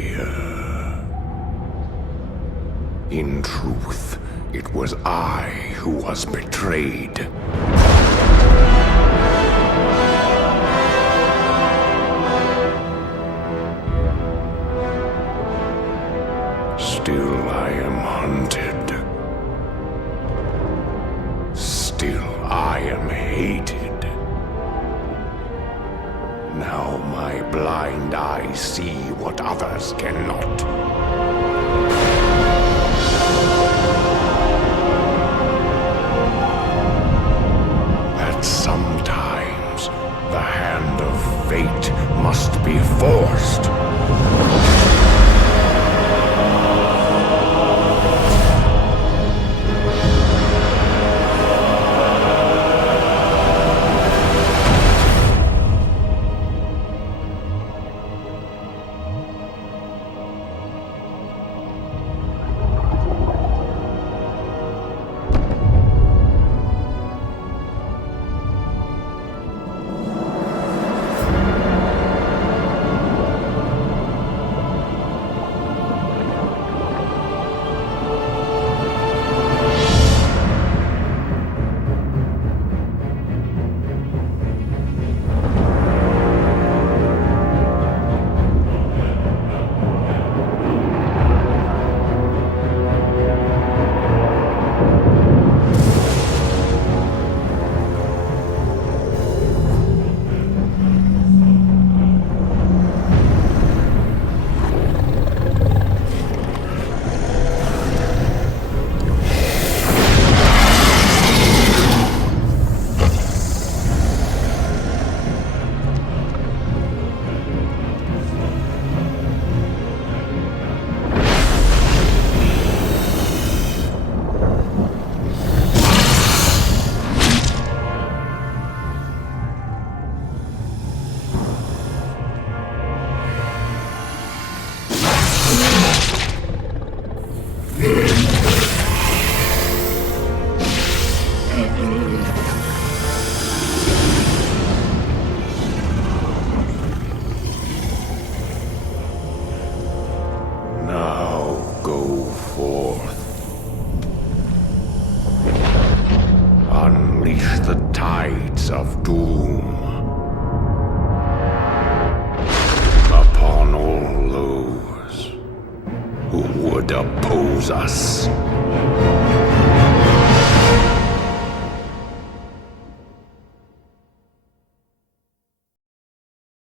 betrayer. In truth, it was I who was betrayed. Still I am hunted. Still I am hated. Now my blind eyes see what others cannot. That sometimes the hand of fate must be forced. Unleash the tides of doom upon all those who would oppose us.